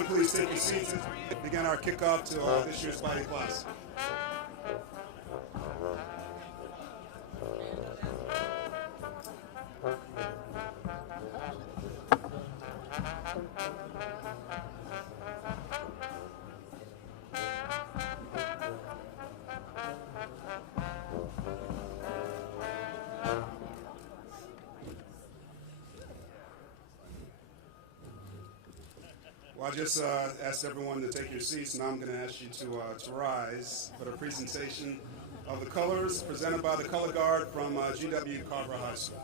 Gentlemen, please take your seats and begin our kickoff to this year's Bayou Classic. Well, I just asked everyone to take your seats, and I'm going to ask you to rise for the presentation of the colors presented by the color guard from GW Carver High School.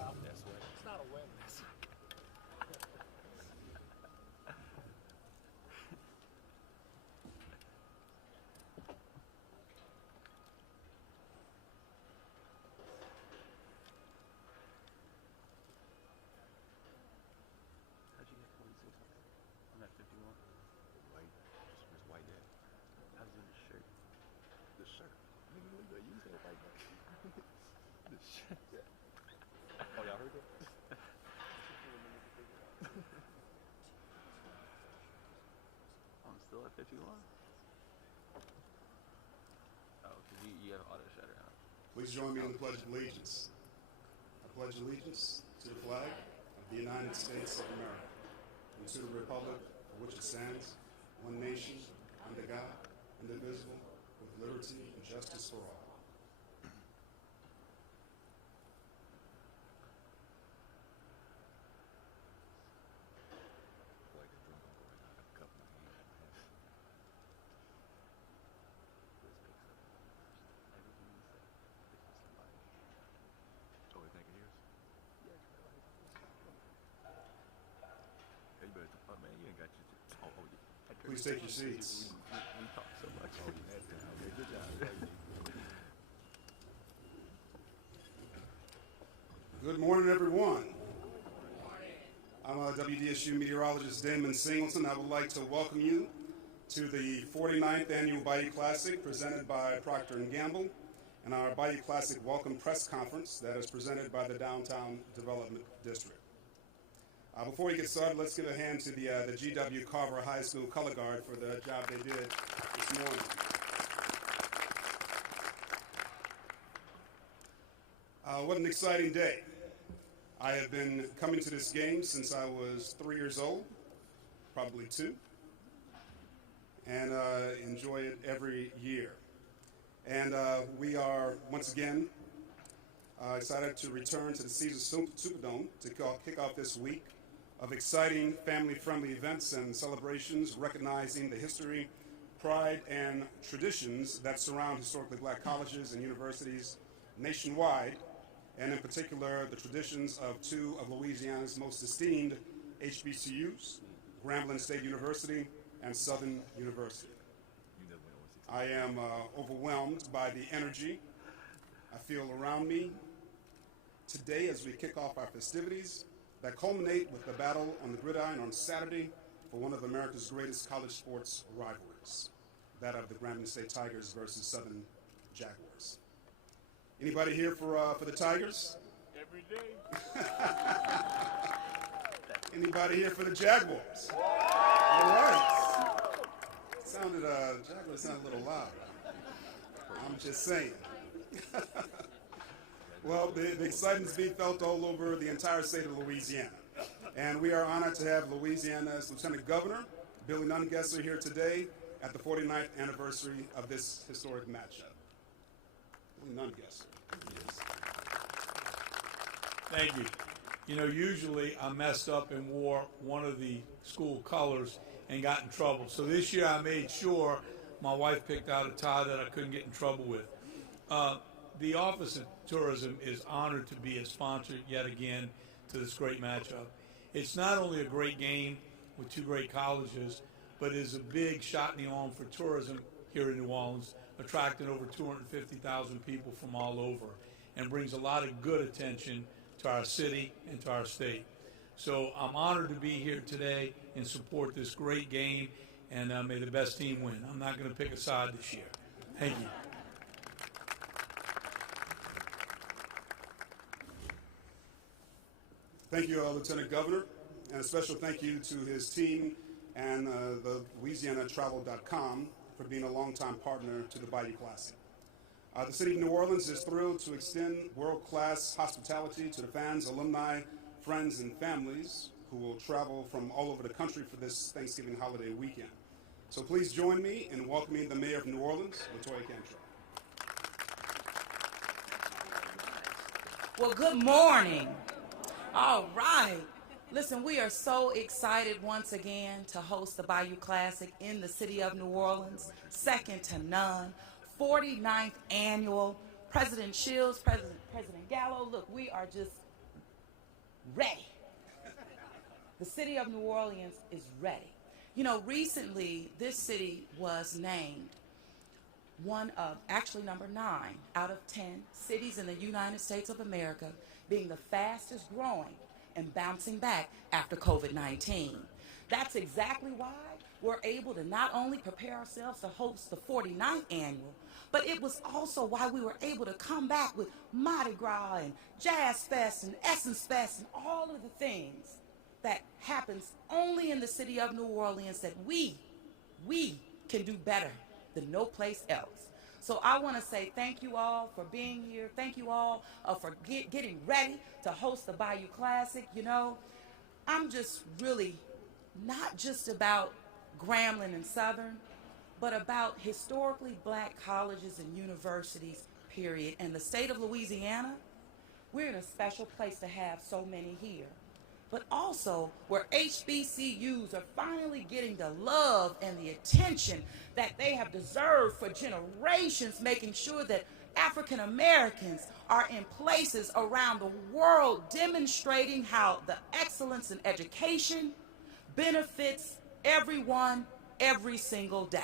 I'm still at 51. Oh, because you have auto shutter on. Please join me in the Pledge of Allegiance. I pledge allegiance to the flag of the United States of America and to the republic for which it stands, one nation, under God, indivisible, with liberty and justice for all. Please take your seats. We talk so much. Okay, good job. Good morning, everyone. I'm WDSU meteorologist Damon Singleton. I would like to welcome you to the 49th Annual Bayou Classic presented by Procter & Gamble and our Bayou Classic Welcome Press Conference that is presented by the Downtown Development District. Before we get started, let's give a hand to the GW Carver High School color guard for the job they did this morning. What an exciting day. I have been coming to this game since I was 3 years old, probably 2, and enjoy it every year. And we are, once again, excited to return to the Caesars Superdome to kick off this week of exciting family-friendly events and celebrations recognizing the history, pride, and traditions that surround historically black colleges and universities nationwide, and in particular the traditions of 2 of Louisiana's most esteemed HBCUs, Grambling State University and Southern University. I am overwhelmed by the energy I feel around me today as we kick off our festivities that culminate with the battle on the gridiron on Saturday for one of America's greatest college sports rivalries, that of the Grambling State Tigers versus Southern Jaguars. Anybody here for the Tigers? Every day. Anybody here for the Jaguars? All right. Jaguars sounded a little loud. I'm just saying. Well, the excitement's being felt all over the entire state of Louisiana. And we are honored to have Louisiana's Lieutenant Governor, Billy Nungesser, here today at the 49th anniversary of this historic matchup. Billy Nungesser. Thank you. You know, usually I messed up and wore one of the school colors and got in trouble. So this year I made sure my wife picked out a tie that I couldn't get in trouble with. The Office of Tourism is honored to be a sponsor yet again to this great matchup. It's not only a great game with 2 great colleges, but it is a big shot in the arm for tourism here in New Orleans, attracting over 250,000 people from all over, and brings a lot of good attention to our city and to our state. So I'm honored to be here today and support this great game, and may the best team win. I'm not going to pick a side this year. Thank you. Thank you, Lieutenant Governor, and a special thank you to his team and the LouisianaTravel.com for being a longtime partner to the Bayou Classic. The City of New Orleans is thrilled to extend world-class hospitality to the fans, alumni, friends, and families who will travel from all over the country for this Thanksgiving holiday weekend. So please join me in welcoming the Mayor of New Orleans, LaToya Cantrell. Well, good morning. All right. Listen, we are so excited once again to host the Bayou Classic in the city of New Orleans, second to none, 49th annual. President Shields, President Gallo, look, we are just ready. The city of New Orleans is ready. You know, recently this city was named one of, actually number 9 out of 10 cities in the United States of America, being the fastest growing and bouncing back after COVID-19. That's exactly why we're able to not only prepare ourselves to host the 49th annual, but it was also why we were able to come back with Mardi Gras and Jazz Fest and Essence Fest and all of the things that happens only in the city of New Orleans that we can do better than no place else. So I want to say thank you all for being here. Thank you all for getting ready to host the Bayou Classic. You know, I'm just really not just about Grambling and Southern, but about historically black colleges and universities, period. And the state of Louisiana, we're in a special place to have so many here. But also where HBCUs are finally getting the love and the attention that they have deserved for generations, making sure that African Americans are in places around the world demonstrating how the excellence in education benefits everyone every single day.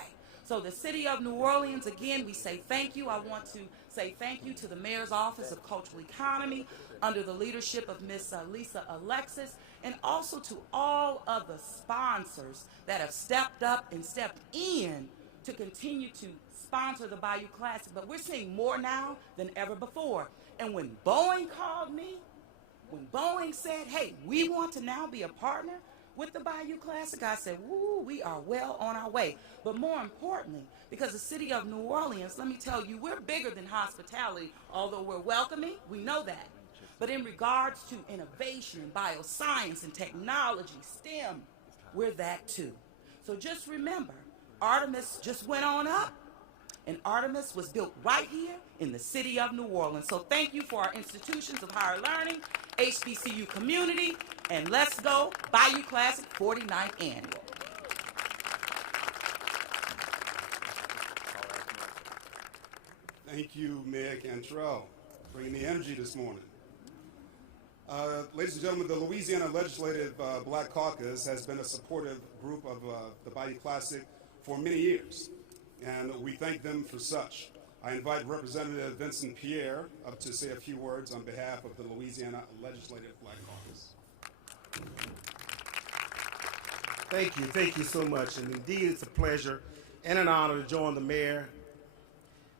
So the city of New Orleans, again, we say thank you. I want to say thank you to the Mayor's Office of Cultural Economy under the leadership of Miss Lisa Alexis, and also to all of the sponsors that have stepped up and stepped in to continue to sponsor the Bayou Classic. But we're seeing more now than ever before. And when Boeing called me, when Boeing said, hey, we want to now be a partner with the Bayou Classic, I said, woo, we are well on our way. But more importantly, because the city of New Orleans, let me tell you, we're bigger than hospitality. Although we're welcoming, we know that. But in regards to innovation and bioscience and technology, STEM, we're that too. So just remember, Artemis just went on up, and Artemis was built right here in the city of New Orleans. So thank you for our institutions of higher learning, HBCU community, and let's go Bayou Classic 49th Annual. Thank you, Mayor Cantrell, bringing the energy this morning. Ladies and gentlemen, the Louisiana Legislative Black Caucus has been a supportive group of the Bayou Classic for many years, and we thank them for such. I invite Representative Vincent Pierre up to say a few words on behalf of the Louisiana Legislative Black Caucus. Thank you so much, and indeed it's a pleasure and an honor to join the mayor,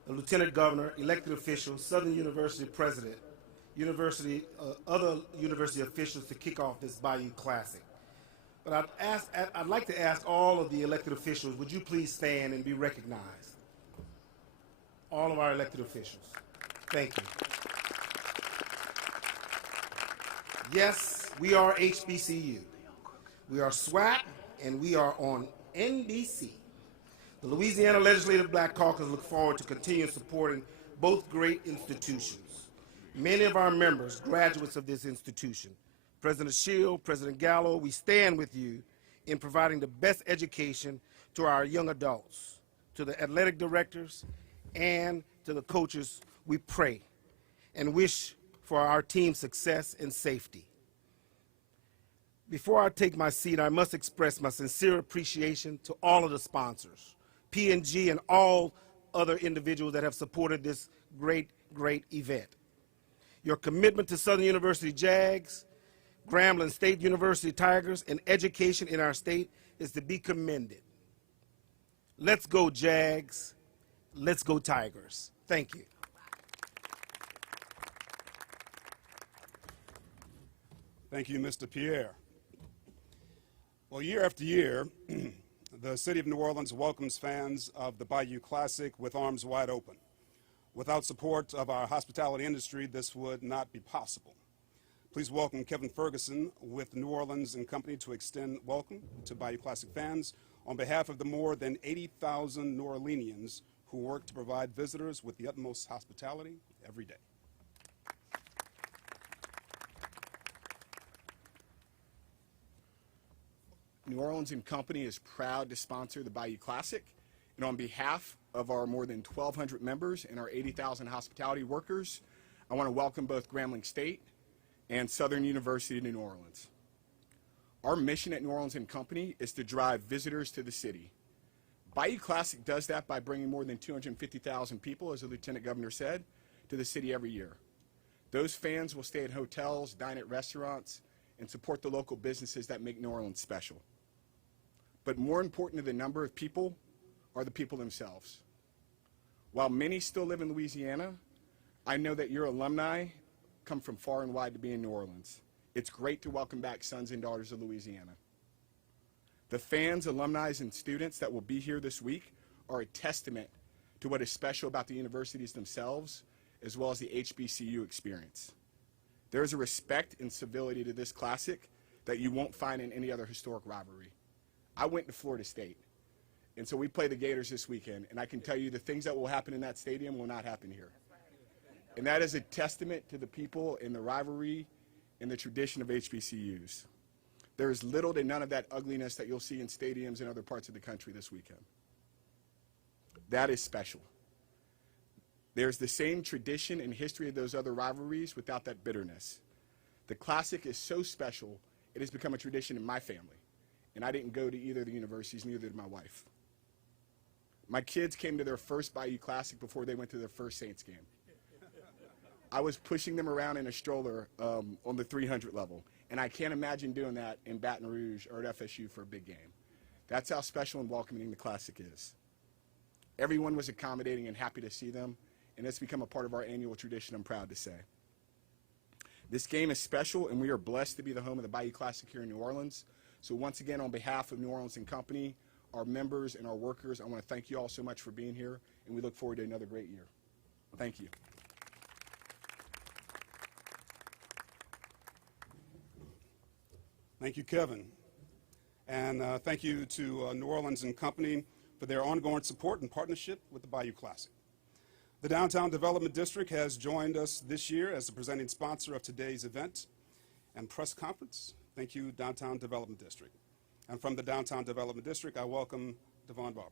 the lieutenant governor, elected officials, Southern University president, other university officials to kick off this Bayou Classic. But I'd like to ask all of the elected officials, would you please stand and be recognized? All of our elected officials. Thank you. Yes, we are HBCU. We are SWAC, and we are on NBC. The Louisiana Legislative Black Caucus look forward to continue supporting both great institutions. Many of our members, graduates of this institution, President Shield, President Gallo, we stand with you in providing the best education to our young adults, to the athletic directors, and to the coaches. We pray and wish for our team's success and safety. Before I take my seat, I must express my sincere appreciation to all of the sponsors, P&G and all other individuals that have supported this great event. Your commitment to Southern University Jags, Grambling State University Tigers, and education in our state is to be commended. Let's go Jags, let's go Tigers. Thank you. Thank you, Mr. Pierre. Well, year after year, the city of New Orleans welcomes fans of the Bayou Classic with arms wide open. Without support of our hospitality industry, this would not be possible. Please welcome Kevin Ferguson with New Orleans and Company to extend welcome to Bayou Classic fans on behalf of the more than 80,000 New Orleanians who work to provide visitors with the utmost hospitality every day. New Orleans and Company is proud to sponsor the Bayou Classic, and on behalf of our more than 1,200 members and our 80,000 hospitality workers, I want to welcome both Grambling State and Southern University to New Orleans. Our mission at New Orleans and Company is to drive visitors to the city. Bayou Classic does that by bringing more than 250,000 people, as the Lieutenant Governor said, to the city every year. Those fans will stay at hotels, dine at restaurants, and support the local businesses that make New Orleans special. But more important to the number of people are the people themselves. While many still live in Louisiana, I know that your alumni come from far and wide to be in New Orleans. It's great to welcome back sons and daughters of Louisiana. The fans, alumni, and students that will be here this week are a testament to what is special about the universities themselves, as well as the HBCU experience. There is a respect and civility to this classic that you won't find in any other historic rivalry. I went to Florida State, and so we play the Gators this weekend, and I can tell you the things that will happen in that stadium will not happen here. And that is a testament to the people and the rivalry and the tradition of HBCUs. There is little to none of that ugliness that you'll see in stadiums in other parts of the country this weekend. That is special. There's the same tradition and history of those other rivalries without that bitterness. The Classic is so special, it has become a tradition in my family. And I didn't go to either of the universities, neither did my wife. My kids came to their first Bayou Classic before they went to their first Saints game. I was pushing them around in a stroller on the 300 level, and I can't imagine doing that in Baton Rouge or at FSU for a big game. That's how special and welcoming the Classic is. Everyone was accommodating and happy to see them, and it's become a part of our annual tradition, I'm proud to say. This game is special, and we are blessed to be the home of the Bayou Classic here in New Orleans. So once again, on behalf of New Orleans and Company, our members and our workers, I want to thank you all so much for being here, and we look forward to another great year. Thank you. Thank you, Kevin. And thank you to New Orleans and Company for their ongoing support and partnership with the Bayou Classic. The Downtown Development District has joined us this year as the presenting sponsor of today's event and press conference. Thank you, Downtown Development District. And from the Downtown Development District, I welcome Devon Barber.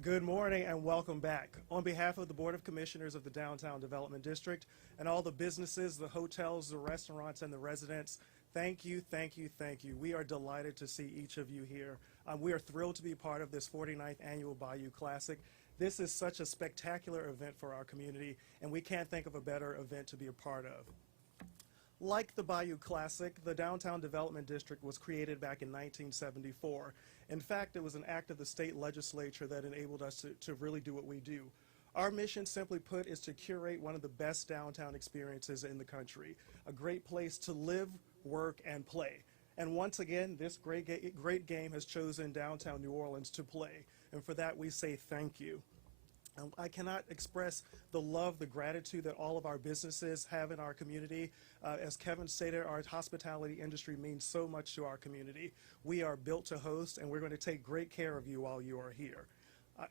Good morning and welcome back. On behalf of the Board of Commissioners of the Downtown Development District and all the businesses, the hotels, the restaurants, and the residents, thank you, thank you, thank you. We are delighted to see each of you here. We are thrilled to be part of this 49th Annual Bayou Classic. This is such a spectacular event for our community, and we can't think of a better event to be a part of. Like the Bayou Classic, the Downtown Development District was created back in 1974. In fact, it was an act of the state legislature that enabled us to really do what we do. Our mission, simply put, is to curate one of the best downtown experiences in the country, a great place to live, work, and play. And once again, this great game has chosen downtown New Orleans to play. And for that, we say thank you. I cannot express the love, the gratitude that all of our businesses have in our community. As Kevin stated, our hospitality industry means so much to our community. We are built to host, and we're going to take great care of you while you are here.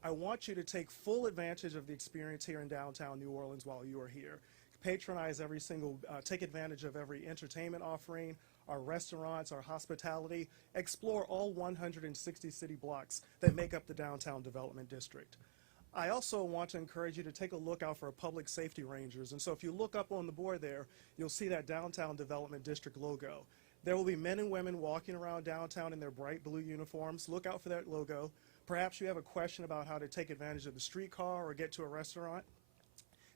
I want you to take full advantage of the experience here in downtown New Orleans while you are here. Patronize take advantage of every entertainment offering, our restaurants, our hospitality. Explore all 160 city blocks that make up the Downtown Development District. I also want to encourage you to take a look out for public safety rangers. And so if you look up on the board there, you'll see that Downtown Development District logo. There will be men and women walking around downtown in their bright blue uniforms. Look out for that logo. Perhaps you have a question about how to take advantage of the streetcar or get to a restaurant.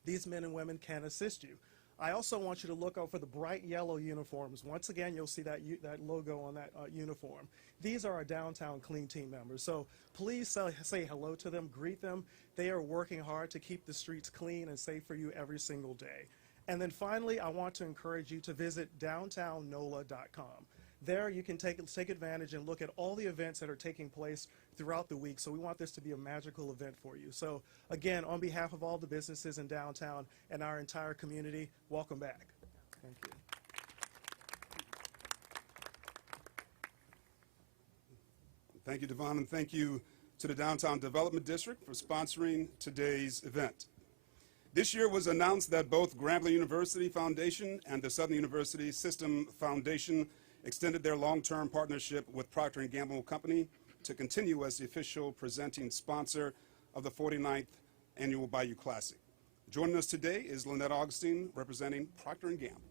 These men and women can assist you. I also want you to look out for the bright yellow uniforms. Once again, you'll see that logo on that uniform. These are our downtown clean team members. So please say hello to them, greet them. They are working hard to keep the streets clean and safe for you every single day. And then finally, I want to encourage you to visit downtownnola.com. There you can take advantage and look at all the events that are taking place throughout the week. So we want this to be a magical event for you. So again, on behalf of all the businesses in downtown and our entire community, welcome back. Thank you. Thank you, Devon, and thank you to the Downtown Development District for sponsoring today's event. This year was announced that both Grambling University Foundation and the Southern University System Foundation extended their long-term partnership with Procter & Gamble Company to continue as the official presenting sponsor of the 49th Annual Bayou Classic. Joining us today is Lynette Augustine, representing Procter & Gamble.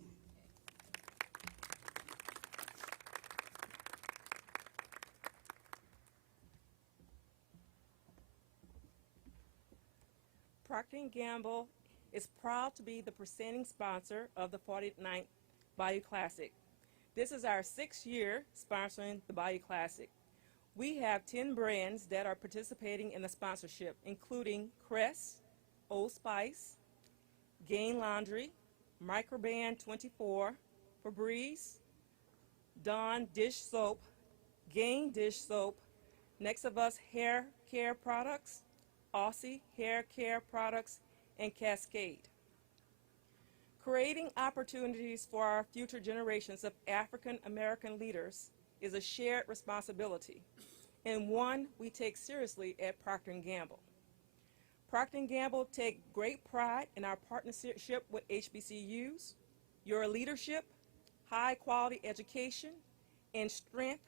Procter & Gamble is proud to be the presenting sponsor of the 49th Bayou Classic. This is our 6th year sponsoring the Bayou Classic. We have 10 brands that are participating in the sponsorship, including Crest, Old Spice, Gain Laundry, Microban 24, Febreze, Dawn Dish Soap, Gain Dish Soap, Next of Us Hair Care Products, Aussie Hair Care Products, and Cascade. Creating opportunities for our future generations of African American leaders is a shared responsibility, and one we take seriously at Procter & Gamble. Procter & Gamble take great pride in our partnership with HBCUs. Your leadership, high quality education, and strength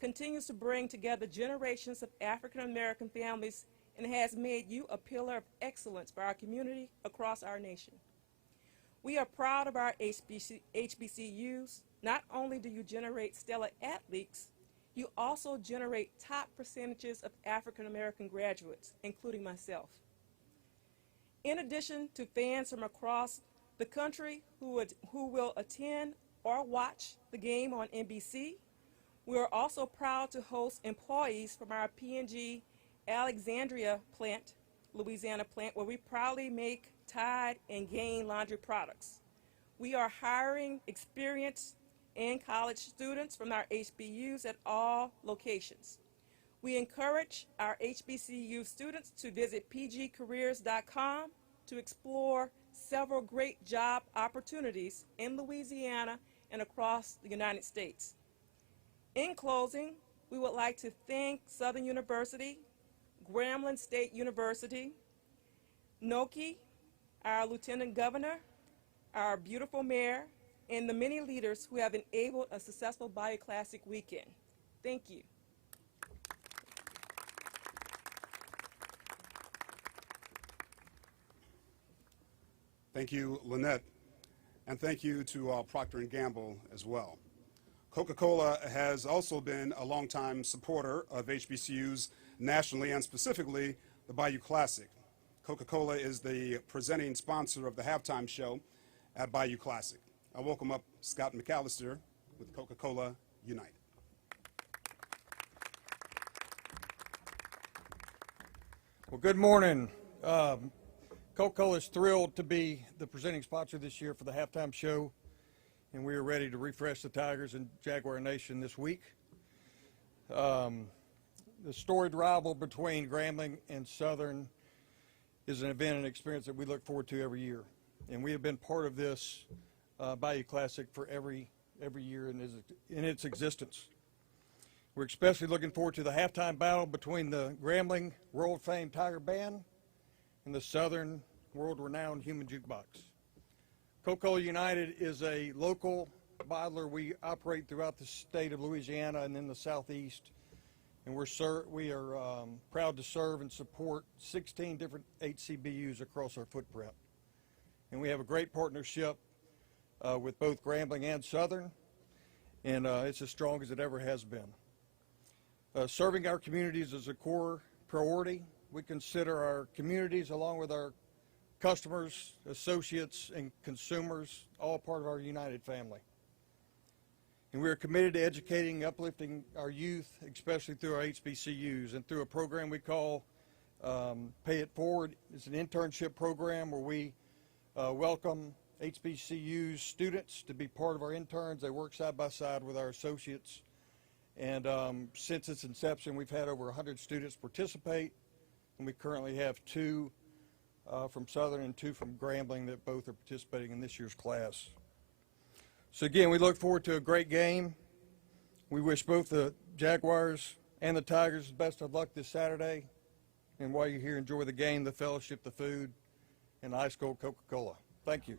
continues to bring together generations of African American families and has made you a pillar of excellence for our community across our nation. We are proud of our HBCUs. Not only do you generate stellar athletes, you also generate top percentages of African American graduates, including myself. In addition to fans from across the country who will attend or watch the game on NBC, we are also proud to host employees from our P&G Alexandria plant, Louisiana plant, where we proudly make Tide and Gain laundry products. We are hiring experienced and college students from our HBCUs at all locations. We encourage our HBCU students to visit pgcareers.com to explore several great job opportunities in Louisiana and across the United States. In closing, we would like to thank Southern University, Grambling State University, Noki, our Lieutenant Governor, our beautiful mayor, and the many leaders who have enabled a successful Bayou Classic weekend. Thank you. Thank you, Lynette, and thank you to Procter & Gamble as well. Coca-Cola has also been a longtime supporter of HBCUs nationally and specifically the Bayou Classic. Coca-Cola is the presenting sponsor of the halftime show at Bayou Classic. I welcome up Scott McAllister with Coca-Cola Unite. Well, good morning. Coca-Cola is thrilled to be the presenting sponsor this year for the halftime show, and we are ready to refresh the Tigers and Jaguar Nation this week. The storied rival between Grambling and Southern is an event and experience that we look forward to every year, and we have been part of this Bayou Classic for every year in its existence. We're especially looking forward to the halftime battle between the Grambling world-famed Tiger Band and the Southern world-renowned Human Jukebox. Coca-Cola United is a local bottler. We operate throughout the state of Louisiana and in the southeast, and we are proud to serve and support 16 different HCBUs across our footprint. And we have a great partnership with both Grambling and Southern, and it's as strong as it ever has been. Serving our communities is a core priority. We consider our communities, along with our customers, associates, and consumers, all part of our united family. And we are committed to educating and uplifting our youth, especially through our HBCUs and through a program we call Pay It Forward. It's an internship program where we welcome HBCU students to be part of our interns. They work side by side with our associates. And since its inception, we've had over 100 students participate, and we currently have 2 from Southern and 2 from Grambling that both are participating in this year's class. So again, we look forward to a great game. We wish both the Jaguars and the Tigers the best of luck this Saturday. And while you're here, enjoy the game, the fellowship, the food, and the ice cold Coca-Cola. Thank you.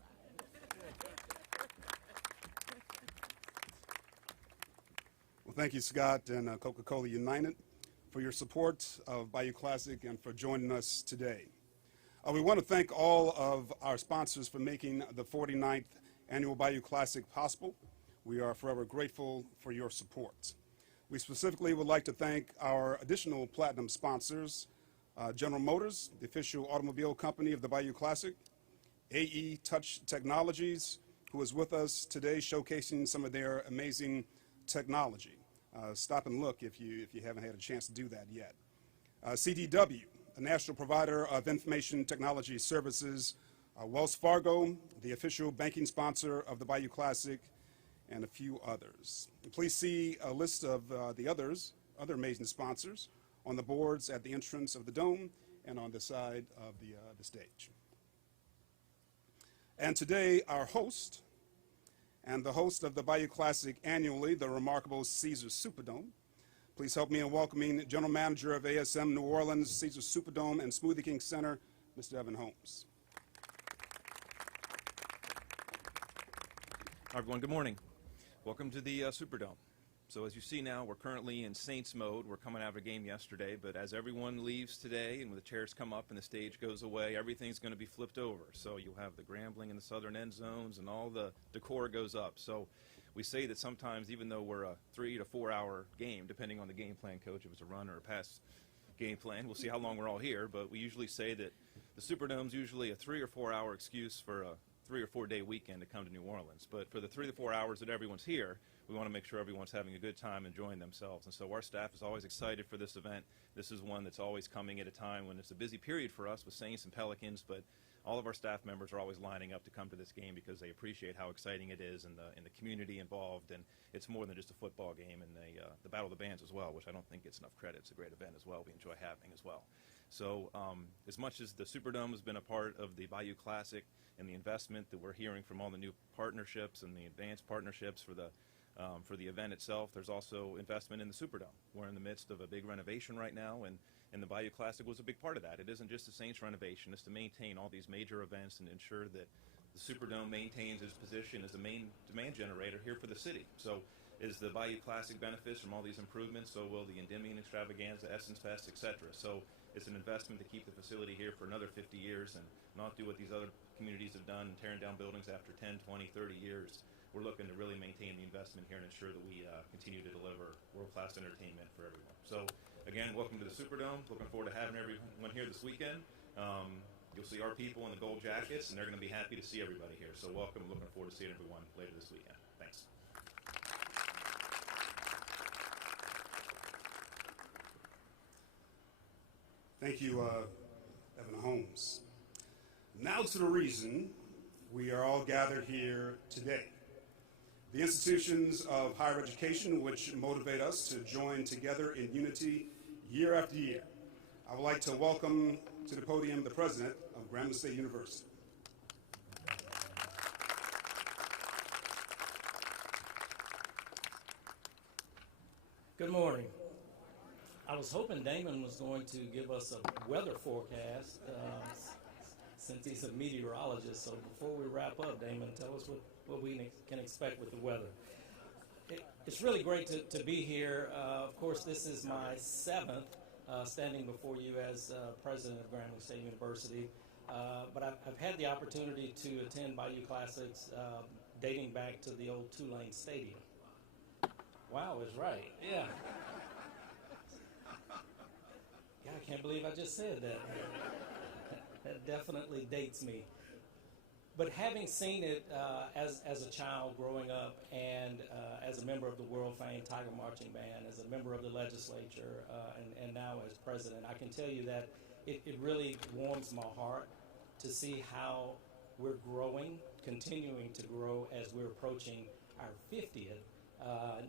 Well, thank you, Scott and Coca-Cola United, for your support of Bayou Classic and for joining us today. We want to thank all of our sponsors for making the 49th Annual Bayou Classic possible. We are forever grateful for your support. We specifically would like to thank our additional platinum sponsors, General Motors, the official automobile company of the Bayou Classic, AE Touch Technologies, who is with us today showcasing some of their amazing technology. Stop and look if you haven't had a chance to do that yet. CDW, a national provider of information technology services, Wells Fargo, the official banking sponsor of the Bayou Classic, and a few others. Please see a list of the other amazing sponsors on the boards at the entrance of the dome and on the side of the stage. And today, our host, and the host of the Bayou Classic annually, the remarkable Caesar Superdome. Please help me in welcoming General Manager of ASM New Orleans, Caesar Superdome and Smoothie King Center, Mr. Evan Holmes. Hi everyone, good morning. Welcome to the Superdome. So as you see now, we're currently in Saints mode. We're coming out of a game yesterday, but as everyone leaves today and when the chairs come up and the stage goes away, everything's going to be flipped over. So you'll have the Grambling and the Southern end zones and all the decor goes up. So we say that sometimes even though we're a 3 to 4 hour game, depending on the game plan, coach, if it's a run or a pass game plan, we'll see how long we're all here, but we usually say that the Superdome's usually a 3 or 4 hour excuse for a 3 or 4 day weekend to come to New Orleans. But for the 3 to 4 hours that everyone's here, we want to make sure everyone's having a good time, enjoying themselves. And so our staff is always excited for this event. This is one that's always coming at a time when it's a busy period for us with Saints and Pelicans, but all of our staff members are always lining up to come to this game because they appreciate how exciting it is and the community involved. And it's more than just a football game, and the Battle of the Bands as well, which I don't think gets enough credit. It's a great event as well. We enjoy having as well. So as much as the Superdome has been a part of the Bayou Classic and the investment that we're hearing from all the new partnerships and the advanced partnerships for the event itself, there's also investment in the Superdome. We're in the midst of a big renovation right now, and the Bayou Classic was a big part of that. It isn't just a Saints renovation, it's to maintain all these major events and ensure that the Superdome maintains its position as the main demand generator here for the city. So as the Bayou Classic benefits from all these improvements, so will the Endymion Extravaganza, Essence Fest, etc. So it's an investment to keep the facility here for another 50 years and not do what these other communities have done, tearing down buildings after 10, 20, 30 years. We're looking to really maintain the investment here and ensure that we continue to deliver world-class entertainment for everyone. So again, welcome to the Superdome. Looking forward to having everyone here this weekend. You'll see our people in the gold jackets, and they're going to be happy to see everybody here. So welcome. Looking forward to seeing everyone later this weekend. Thanks. Thank you, Evan Holmes. Now to the reason we are all gathered here today. The institutions of higher education which motivate us to join together in unity year after year. I would like to welcome to the podium the president of Grambling State University. Good morning. I was hoping Damon was going to give us a weather forecast since he's a meteorologist. So before we wrap up, Damon, tell us what we can expect with the weather. It's really great to be here. Of course, this is my 7th standing before you as president of Grambling State University. But I've had the opportunity to attend Bayou Classics dating back to the old Tulane Stadium. Wow, is right. Yeah. Yeah, I can't believe I just said that. That definitely dates me. But having seen it as a child growing up and as a member of the world-famed Tiger Marching Band, as a member of the legislature, and now as president, I can tell you that it really warms my heart to see how we're growing, continuing to grow as we're approaching our 50th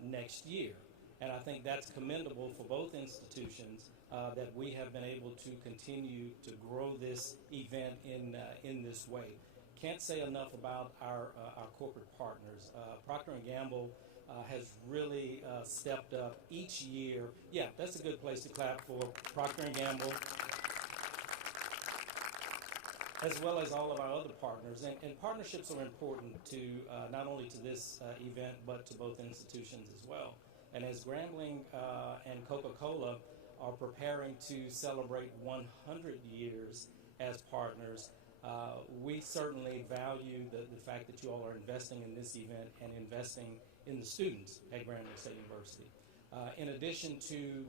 next year. And I think that's commendable for both institutions that we have been able to continue to grow this event in this way. Can't say enough about our corporate partners. Procter & Gamble has really stepped up each year. Yeah, that's a good place to clap for Procter & Gamble, as well as all of our other partners. And partnerships are important to not only to this event, but to both institutions as well. And as Grambling and Coca-Cola are preparing to celebrate 100 years as partners, we certainly value the fact that you all are investing in this event and investing in the students at Grambling State University. In addition to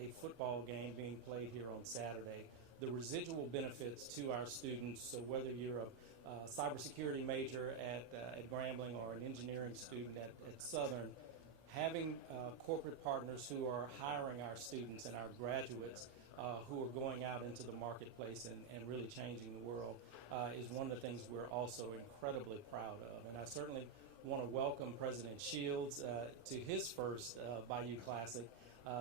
a football game being played here on Saturday, the residual benefits to our students, so whether you're a cybersecurity major at Grambling or an engineering student at Southern, having corporate partners who are hiring our students and our graduates who are going out into the marketplace and really changing the world is one of the things we're also incredibly proud of. And I certainly want to welcome President Shields to his first Bayou Classic.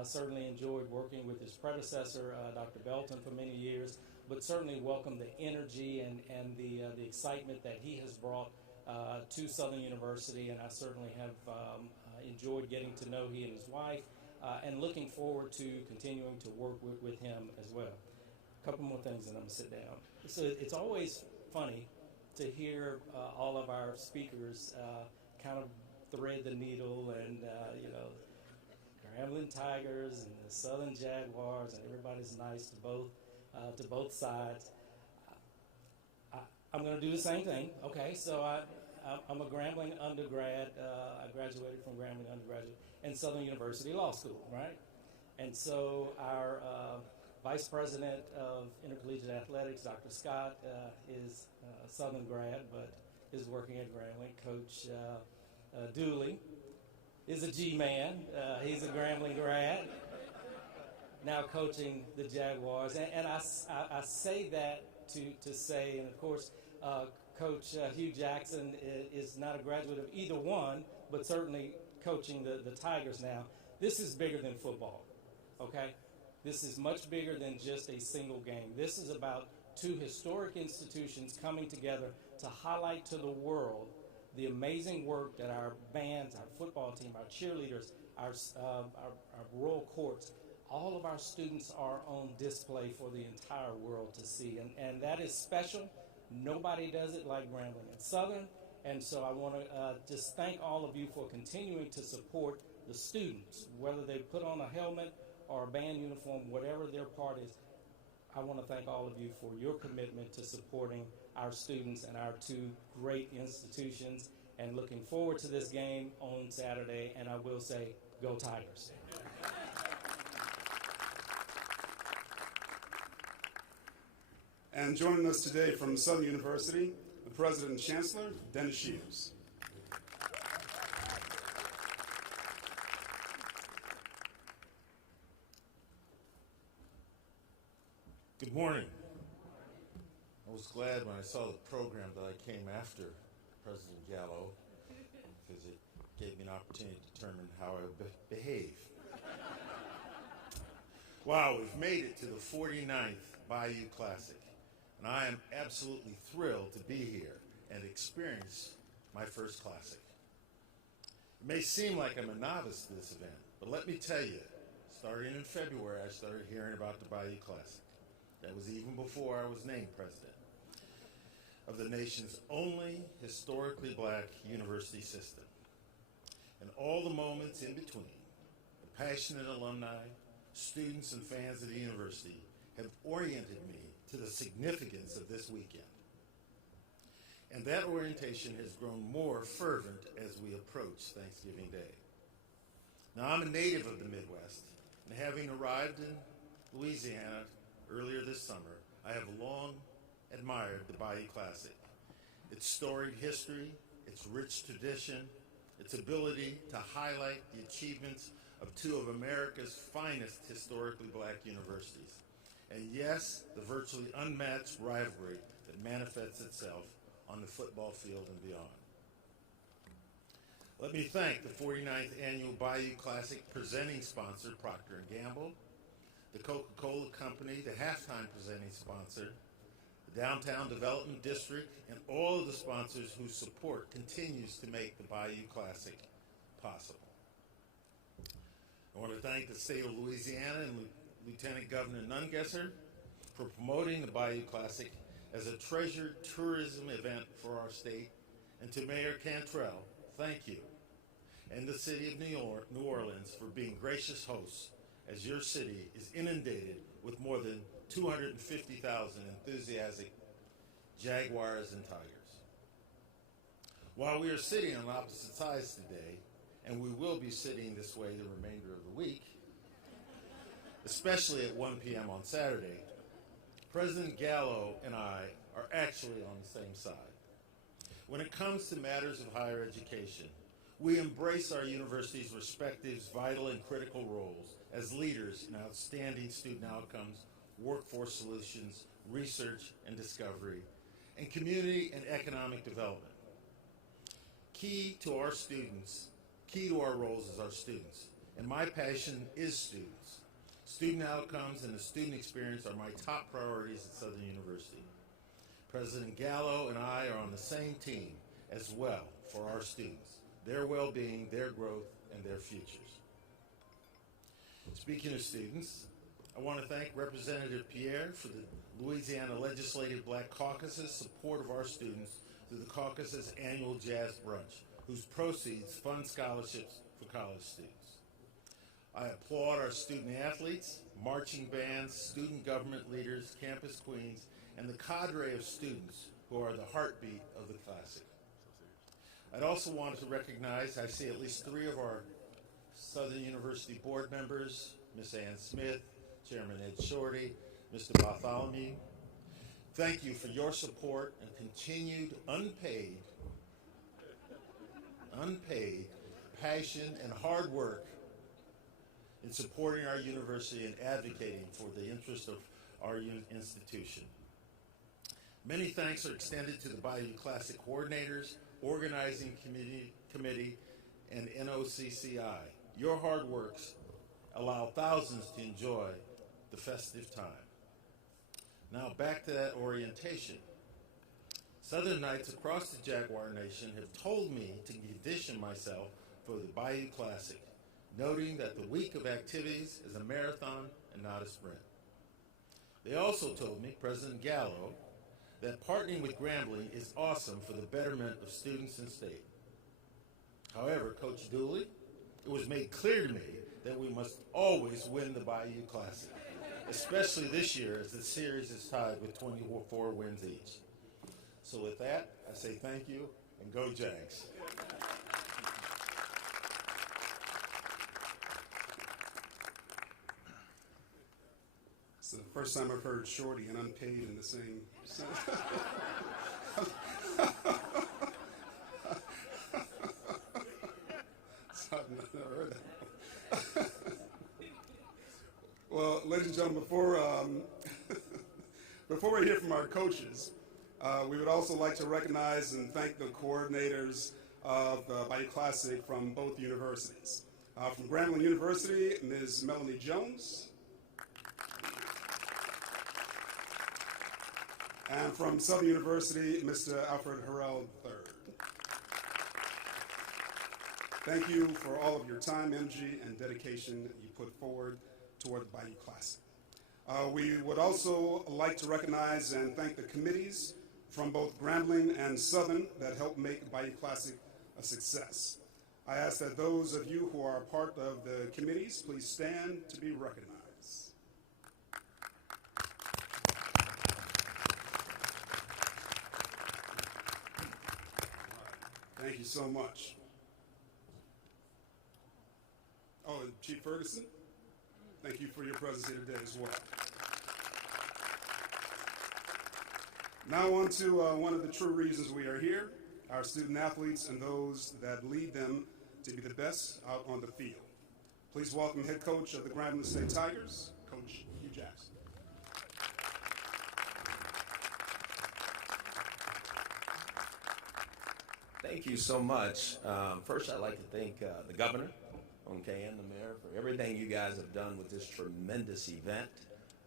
Certainly enjoyed working with his predecessor, Dr. Belton, for many years, but certainly welcome the energy and the excitement that he has brought to Southern University, and I certainly have enjoyed getting to know he and his wife, and looking forward to continuing to work with him as well. A couple more things and I'm going to sit down. So it's always funny to hear all of our speakers kind of thread the needle and, Grambling Tigers and the Southern Jaguars, and everybody's nice to both sides. I'm going to do the same thing. Okay, so I'm a Grambling undergrad. I graduated from Grambling undergraduate and Southern University Law School, right? And so our Vice President of Intercollegiate Athletics, Dr. Scott, is a Southern grad, but is working at Grambling. Coach Dooley is a G-man. He's a Grambling grad, now coaching the Jaguars. And I say that to say, and of course, Coach Hugh Jackson is not a graduate of either one, but certainly coaching the Tigers now. This is bigger than football, okay? This is much bigger than just a single game. This is about two historic institutions coming together to highlight to the world the amazing work that our bands, our football team, our cheerleaders, our Royal Courts, all of our students are on display for the entire world to see. And that is special. Nobody does it like Grambling and Southern. And so I want to just thank all of you for continuing to support the students, whether they put on a helmet or a band uniform, whatever their part is. I want to thank all of you for your commitment to supporting our students and our two great institutions, and looking forward to this game on Saturday. And I will say, go Tigers. And joining us today from Southern University, the President and Chancellor, Dennis Shields. Good morning. I was glad when I saw the program that I came after President Gallo, because it gave me an opportunity to determine how I behave. Wow, we've made it to the 49th Bayou Classic, and I am absolutely thrilled to be here and experience my first Classic. It may seem like I'm a novice to this event, but let me tell you, starting in February, I started hearing about the Bayou Classic. That was even before I was named president of the nation's only historically black university system. And all the moments in between, the passionate alumni, students, and fans of the university have oriented me to the significance of this weekend. And that orientation has grown more fervent as we approach Thanksgiving Day. Now, I'm a native of the Midwest, and having arrived in Louisiana earlier this summer, I have long admired the Bayou Classic. Its storied history, its rich tradition, its ability to highlight the achievements of two of America's finest historically black universities. And yes, the virtually unmatched rivalry that manifests itself on the football field and beyond. Let me thank the 49th Annual Bayou Classic presenting sponsor, Procter & Gamble, the Coca-Cola Company, the halftime presenting sponsor, the Downtown Development District, and all of the sponsors whose support continues to make the Bayou Classic possible. I want to thank the state of Louisiana and Lieutenant Governor Nungesser for promoting the Bayou Classic as a treasured tourism event for our state, and to Mayor Cantrell, thank you, and the city of New Orleans for being gracious hosts as your city is inundated with more than 250,000 enthusiastic Jaguars and Tigers. While we are sitting on opposite sides today, and we will be sitting this way the remainder of the week, especially at 1 p.m. on Saturday, President Gallo and I are actually on the same side. When it comes to matters of higher education, we embrace our university's respective vital and critical roles as leaders in outstanding student outcomes, workforce solutions, research and discovery, and community and economic development. Key to our roles as our students, and my passion is students. Student outcomes and the student experience are my top priorities at Southern University. President Gallo and I are on the same team as well for our students, their well-being, their growth, and their futures. Speaking of students, I want to thank Representative Pierre for the Louisiana Legislative Black Caucus's support of our students through the caucus's annual Jazz Brunch, whose proceeds fund scholarships for college students. I applaud our student athletes, marching bands, student government leaders, campus queens, and the cadre of students who are the heartbeat of the Classic. I'd also want to recognize, I see at least 3 of our Southern University board members, Ms. Ann Smith, Chairman Ed Shorty, Mr. Bartholomew. Thank you for your support and continued unpaid passion and hard work in supporting our university and advocating for the interest of our institution. Many thanks are extended to the Bayou Classic coordinators, organizing committee, and NOCCI. Your hard works allow thousands to enjoy the festive time. Now back to that orientation. Southern Knights across the Jaguar Nation have told me to condition myself for the Bayou Classic, noting that the week of activities is a marathon and not a sprint. They also told me, President Gallo, that partnering with Grambling is awesome for the betterment of students and state. However, Coach Dooley, it was made clear to me that we must always win the Bayou Classic, especially this year as the series is tied with 24 wins each. So with that, I say thank you and go Jags. It's the first time I've heard shorty and unpaid in the same sentence. I've never heard that. Well, ladies and gentlemen, before we hear from our coaches, we would also like to recognize and thank the coordinators of the Bayou Classic from both universities. From Grambling University, Ms. Melanie Jones. And from Southern University, Mr. Alfred Harrell III. Thank you for all of your time, energy, and dedication you put forward toward the Bayou Classic. We would also like to recognize and thank the committees from both Grambling and Southern that helped make Bayou Classic a success. I ask that those of you who are part of the committees please stand to be recognized. Thank you so much. Oh, and Chief Ferguson, thank you for your presence here today as well. Now on to one of the true reasons we are here, our student athletes and those that lead them to be the best out on the field. Please welcome head coach of the Grambling State Tigers, Coach Hugh Jackson. Thank you so much. First, I'd like to thank the governor, okay, and the mayor for everything you guys have done with this tremendous event.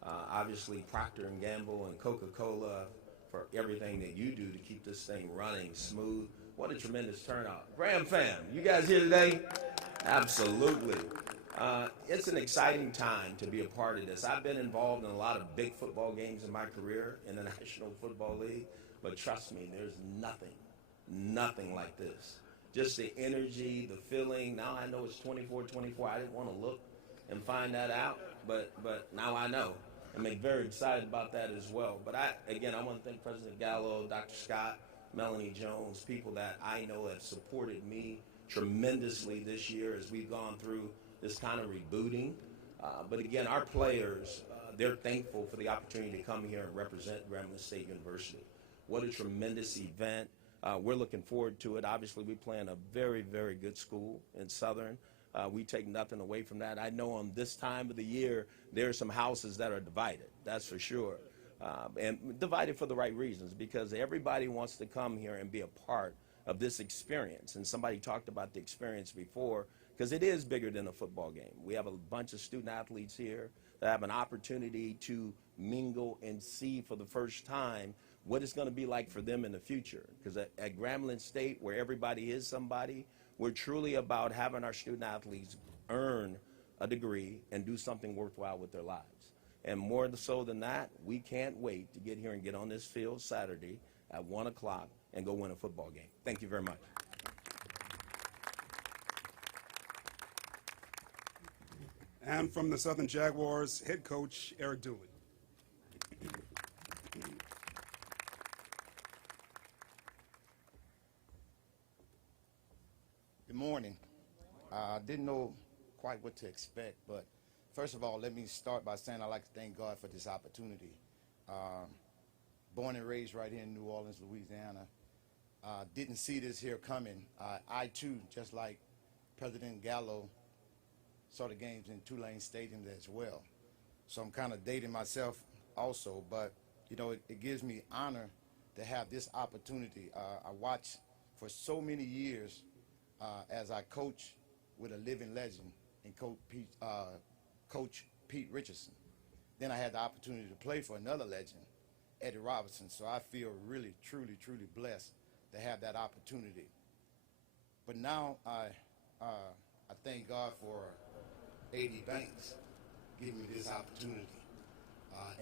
Obviously, Procter & Gamble and Coca-Cola for everything that you do to keep this thing running smooth. What a tremendous turnout. Graham fam, you guys here today? Absolutely. It's an exciting time to be a part of this. I've been involved in a lot of big football games in my career in the National Football League, but trust me, there's nothing like this. Just the energy, the feeling. Now I know it's 24-24. I didn't want to look and find that out, but now I know. I'm very excited about that as well. But I want to thank President Gallo, Dr. Scott, Melanie Jones, people that I know have supported me tremendously this year as we've gone through this kind of rebooting. But again, our players, they're thankful for the opportunity to come here and represent Grambling State University. What a tremendous event. We're looking forward to it. Obviously, we play in a very, very good school in Southern. We take nothing away from that. I know on this time of the year, there are some houses that are divided, that's for sure. And divided for the right reasons, because everybody wants to come here and be a part of this experience. And somebody talked about the experience before, because it is bigger than a football game. We have a bunch of student athletes here that have an opportunity to mingle and see for the first time what it's going to be like for them in the future. Because at Grambling State, where everybody is somebody, we're truly about having our student athletes earn a degree and do something worthwhile with their lives. And more so than that, we can't wait to get here and get on this field Saturday at 1 o'clock and go win a football game. Thank you very much. And from the Southern Jaguars, head coach Eric Dooley. Good morning. I didn't know quite what to expect, but first of all, let me start by saying I'd like to thank God for this opportunity. Born and raised right here in New Orleans, Louisiana. Didn't see this here coming. I too, just like President Gallo, saw the games in Tulane Stadium as well. So I'm kind of dating myself also, but you know, it gives me honor to have this opportunity. I watched for so many years as I coach with a living legend and Coach Pete Richardson. Then I had the opportunity to play for another legend, Eddie Robinson. So I feel really, truly, truly blessed to have that opportunity. But now I thank God for A.D. Banks giving me this opportunity.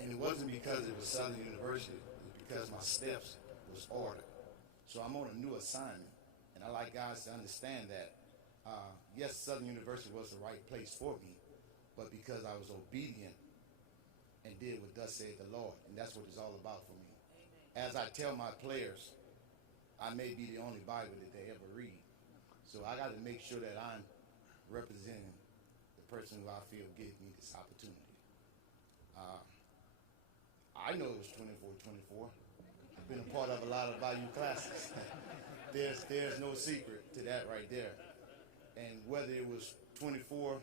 And it wasn't because it was Southern University, it was because my steps was ordered. So I'm on a new assignment, and I like guys to understand that. Yes, Southern University was the right place for me, but because I was obedient and did what thus said the Lord, and that's what it's all about for me. As I tell my players, I may be the only Bible that they ever read. So I got to make sure that I'm representing the person who I feel gave me this opportunity. I know it was 24-24. I've been a part of a lot of Bayou Classics. There's no secret to that right there. And whether it was 24-1,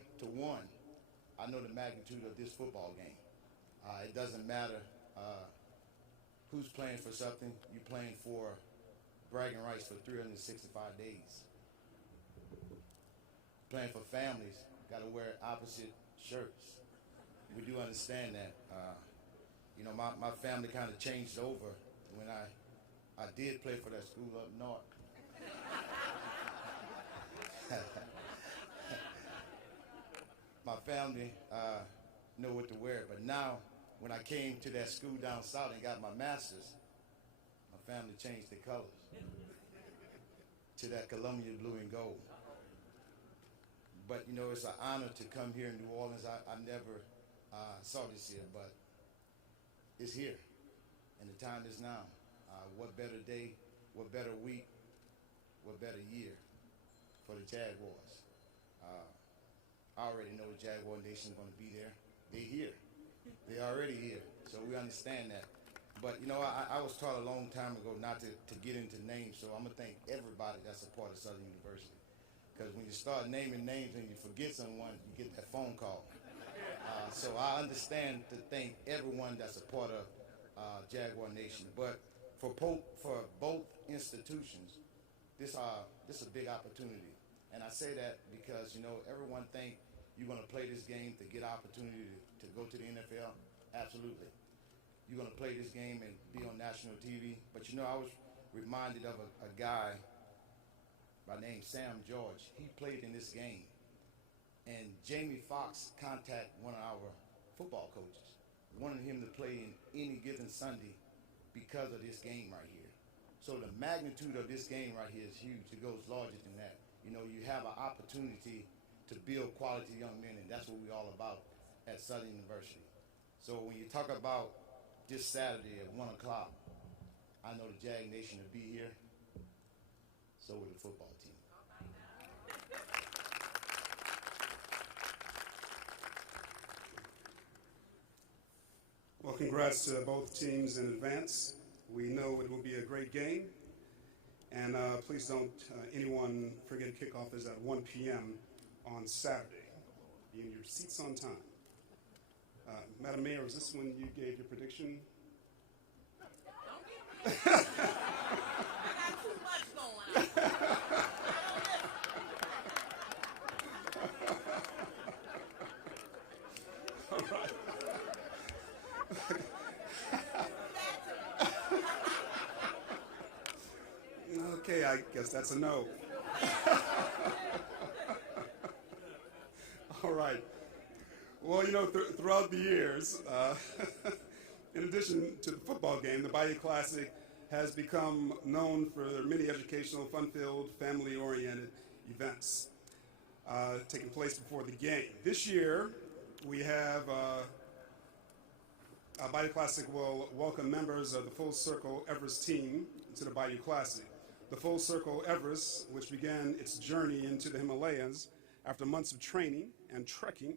I know the magnitude of this football game. It doesn't matter who's playing for something. You're playing for bragging rights for 365 days. Playing for families, got to wear opposite shirts. We do understand that. You know, my family kind of changed over when I did play for that school up north. My family know what to wear, but now when I came to that school down south and got my master's, my family changed their colors to that Columbia blue and gold. But you know, it's an honor to come here in New Orleans. I never saw this here, but it's here, and the time is now. What better day, what better week, what better year for the Jaguars. I already know the Jaguar Nation is going to be there. They're here. They're already here, so we understand that. But you know, I was taught a long time ago not to get into names, so I'm gonna thank everybody that's a part of Southern University. Because when you start naming names and you forget someone, you get that phone call. So I understand to thank everyone that's a part of Jaguar Nation. But for both institutions, this is a big opportunity. And I say that because, you know, everyone think you're going to play this game to get opportunity to go to the NFL. Absolutely. You're going to play this game and be on national TV. But, you know, I was reminded of a guy by name Sam George. He played in this game. And Jamie Foxx contacted one of our football coaches, wanted him to play in any given Sunday because of this game right here. So the magnitude of this game right here is huge. It goes larger than that. You know, you have an opportunity to build quality young men, and that's what we're all about at Southern University. So when you talk about this Saturday at 1 o'clock, I know the Jag Nation will be here. So will the football team. Well, congrats to both teams in advance. We know it will be a great game. And please don't anyone forget kickoff is at 1 p.m. on Saturday. Be in your seats on time. Madam Mayor, is this when you gave your prediction? Don't get me. I got too much going on. All right. Okay, I guess that's a no. All right. Well, you know, throughout the years, in addition to the football game, the Bayou Classic has become known for many educational, fun-filled, family-oriented events taking place before the game. This year, we have Bayou Classic will welcome members of the Full Circle Everest team to the Bayou Classic. The Full Circle Everest, which began its journey into the Himalayas after months of training and trekking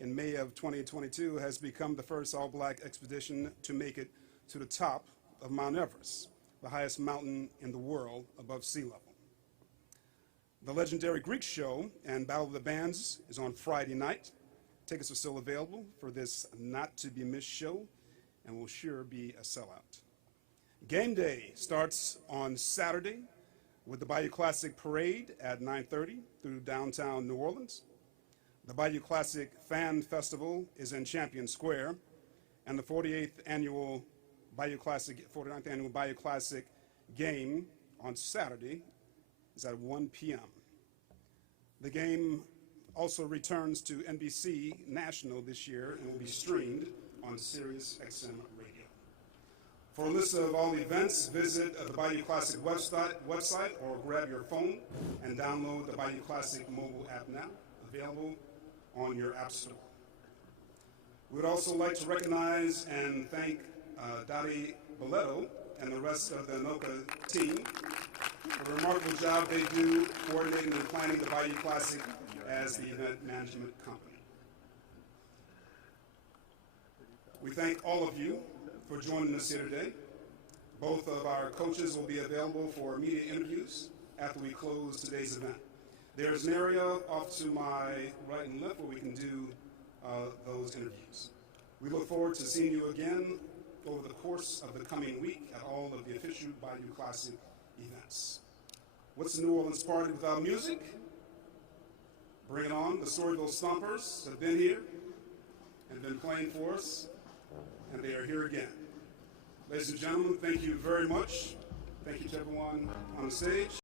in May of 2022, has become the first all-black expedition to make it to the top of Mount Everest, the highest mountain in the world above sea level. The legendary Greek show and Battle of the Bands is on Friday night. Tickets are still available for this not-to-be-missed show and will sure be a sellout. Game day starts on Saturday with the Bayou Classic Parade at 9:30 through downtown New Orleans. The Bayou Classic Fan Festival is in Champion Square, and the 49th annual Bayou Classic game on Saturday is at 1 p.m. The game also returns to NBC National this year and will be streamed on Sirius XM Radio. For a list of all events, visit the Bayou Classic website or grab your phone and download the Bayou Classic mobile app now, available on your app store. We would also like to recognize and thank Dottie Boletto and the rest of the Anoka team for the remarkable job they do coordinating and planning the Bayou Classic as the event management company. We thank all of you for joining us here today. Both of our coaches will be available for media interviews after we close today's event. There's an area off to my right and left where we can do those interviews. We look forward to seeing you again over the course of the coming week at all of the official Bayou Classic events. What's a New Orleans party without music? Bring it on. The Storyville Stompers have been here and been playing for us, and they are here again. Ladies and gentlemen, thank you very much. Thank you to everyone on the stage.